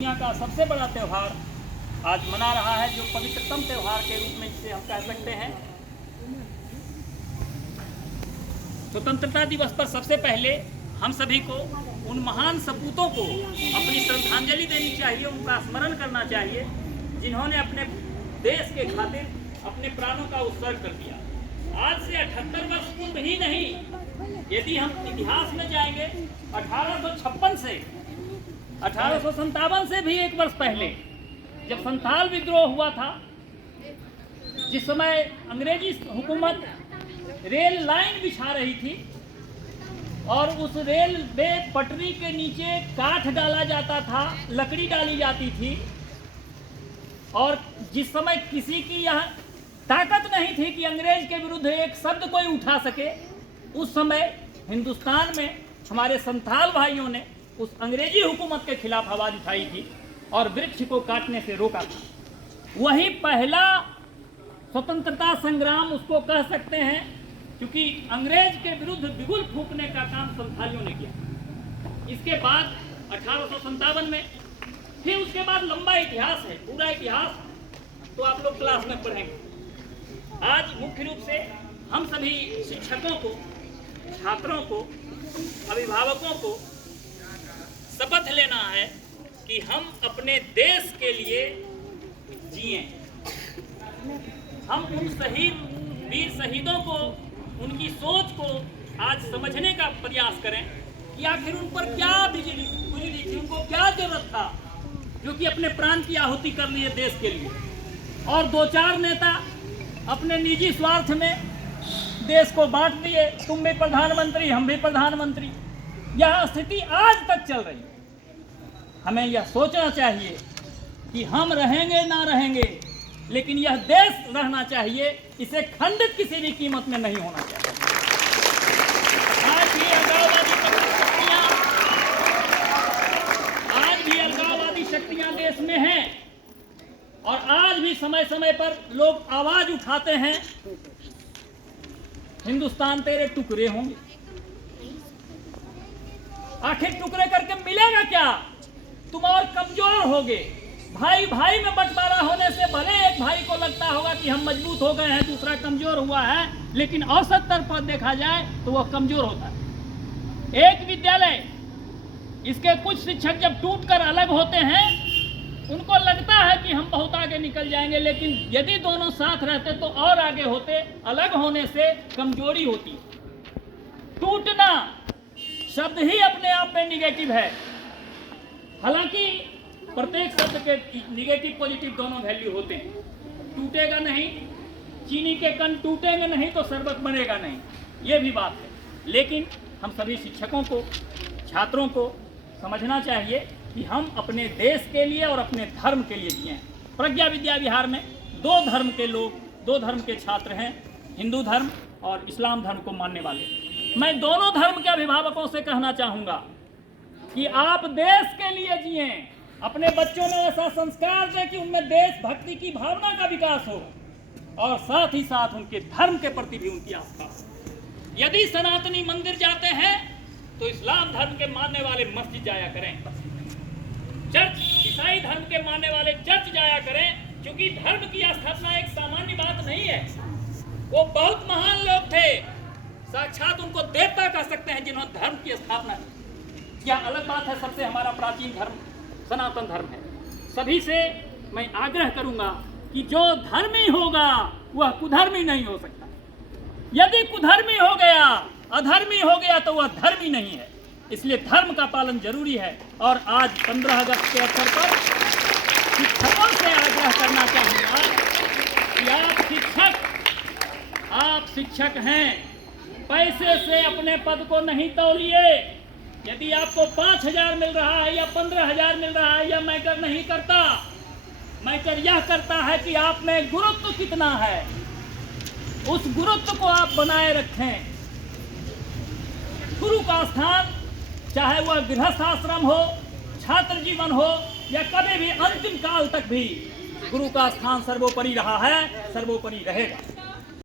दुनिया का सबसे बड़ा त्यौहार आज मना रहा है, जो पवित्रतम त्यौहार के रूप में जिसे हम कह सकते हैं। स्वतंत्रता दिवस पर सबसे पहले हम सभी को उन महान सपूतों को अपनी श्रद्धांजलि देनी चाहिए, उनका स्मरण करना चाहिए, जिन्होंने अपने देश के खातिर अपने प्राणों का उत्सर्ग कर दिया। आज से 78 वर्ष पूर्व ही नहीं, यदि हम इतिहास में जाएंगे 1857 से भी एक वर्ष पहले, जब संथाल विद्रोह हुआ था, जिस समय अंग्रेजी हुकूमत रेल लाइन बिछा रही थी और उस रेल में पटरी के नीचे काठ डाला जाता था, लकड़ी डाली जाती थी, और जिस समय किसी की यह ताकत नहीं थी कि अंग्रेज के विरुद्ध एक शब्द कोई उठा सके, उस समय हिंदुस्तान में हमारे संथाल भाइयों ने उस अंग्रेजी हुकूमत के खिलाफ आवाज उठाई थी और वृक्ष को काटने से रोका था। वही पहला स्वतंत्रता संग्राम उसको कह सकते हैं, क्योंकि अंग्रेज के विरुद्ध बिगुल फूंकने का काम संथालियों ने किया। इसके बाद 1857 में फिर उसके बाद लंबा इतिहास है, पूरा इतिहास तो आप लोग क्लास में पढ़ेंगे। आज मुख्य रूप से हम सभी शिक्षकों को, छात्रों को, अभिभावकों को शपथ लेना है कि हम अपने देश के लिए जिएं। हम उन वीर शहीदों को, उनकी सोच को आज समझने का प्रयास करें कि आखिर उन पर क्या गुजरी थी, उनको क्या जरूरत था जो कि अपने प्राण की आहुति कर लिए देश के लिए, और दो चार नेता अपने निजी स्वार्थ में देश को बांट दिए। तुम भी प्रधानमंत्री, हम भी प्रधानमंत्री। यह स्थिति आज तक चल रही है। हमें यह सोचना चाहिए कि हम रहेंगे ना रहेंगे, लेकिन यह देश रहना चाहिए, इसे खंडित किसी भी कीमत में नहीं होना चाहिए। आज भी अलगाववादी शक्तियां देश में हैं, और आज भी समय समय पर लोग आवाज उठाते हैं, हिंदुस्तान तेरे टुकड़े होंगे। आखिर टुकड़े करके मिलेगा क्या? तुम और कमजोर होगे। भाई भाई में बंटवारा होने से भले एक भाई को लगता होगा कि हम मजबूत हो गए हैं, दूसरा कमजोर हुआ है, लेकिन औसत स्तर पर देखा जाए तो वह कमजोर होता है। एक विद्यालय, इसके कुछ शिक्षक जब टूटकर अलग होते हैं, उनको लगता है कि हम बहुत आगे निकल जाएंगे, लेकिन यदि दोनों साथ रहते तो और आगे होते। अलग होने से कमजोरी होती है। टूटना शब्द ही अपने आप में निगेटिव है। हालांकि प्रत्येक शब्द के निगेटिव पॉजिटिव दोनों वैल्यू होते हैं। टूटेगा नहीं, चीनी के कण टूटेंगे नहीं तो शरबत बनेगा नहीं, ये भी बात है। लेकिन हम सभी शिक्षकों को, छात्रों को समझना चाहिए कि हम अपने देश के लिए और अपने धर्म के लिए जिएं। प्रज्ञा विद्या विहार में दो धर्म के लोग, दो धर्म के छात्र हैं, हिंदू धर्म और इस्लाम धर्म को मानने वाले। मैं दोनों धर्म के अभिभावकों से कहना चाहूँगा कि आप देश के लिए जिएं, अपने बच्चों में ऐसा संस्कार दें कि उनमें देशभक्ति की भावना का विकास हो, और साथ ही साथ उनके धर्म के प्रति भी उनकी आस्था हो। यदि सनातनी मंदिर जाते हैं तो इस्लाम धर्म के मानने वाले मस्जिद जाया करें, चर्च, ईसाई धर्म के मानने वाले चर्च जाया करें, क्योंकि धर्म की स्थापना एक सामान्य बात नहीं है। वो बहुत महान लोग थे, साक्षात उनको देवता कह सकते हैं, जिन्होंने धर्म की स्थापना की। यह अलग बात है, सबसे हमारा प्राचीन धर्म सनातन धर्म है। सभी से मैं आग्रह करूंगा कि जो धर्मी होगा वह कुधर्मी नहीं हो सकता। यदि कुधर्मी हो गया, अधर्मी हो गया, तो वह धर्मी नहीं है। इसलिए धर्म का पालन जरूरी है। और आज 15 अगस्त के अवसर पर शिक्षकों से आग्रह करना चाहूँगा कि आप शिक्षक हैं, पैसे से अपने पद को नहीं तौलिए। यदि आपको 5,000 मिल रहा है या 15,000 मिल रहा है, या मैटर नहीं करता। मैटर यह करता है कि आप में गुरुत्व कितना है, उस गुरुत्व को आप बनाए रखें। गुरु का स्थान, चाहे वह गृहस्थ आश्रम हो, छात्र जीवन हो, या कभी भी अंतिम काल तक भी गुरु का स्थान सर्वोपरि रहा है, सर्वोपरि रहेगा।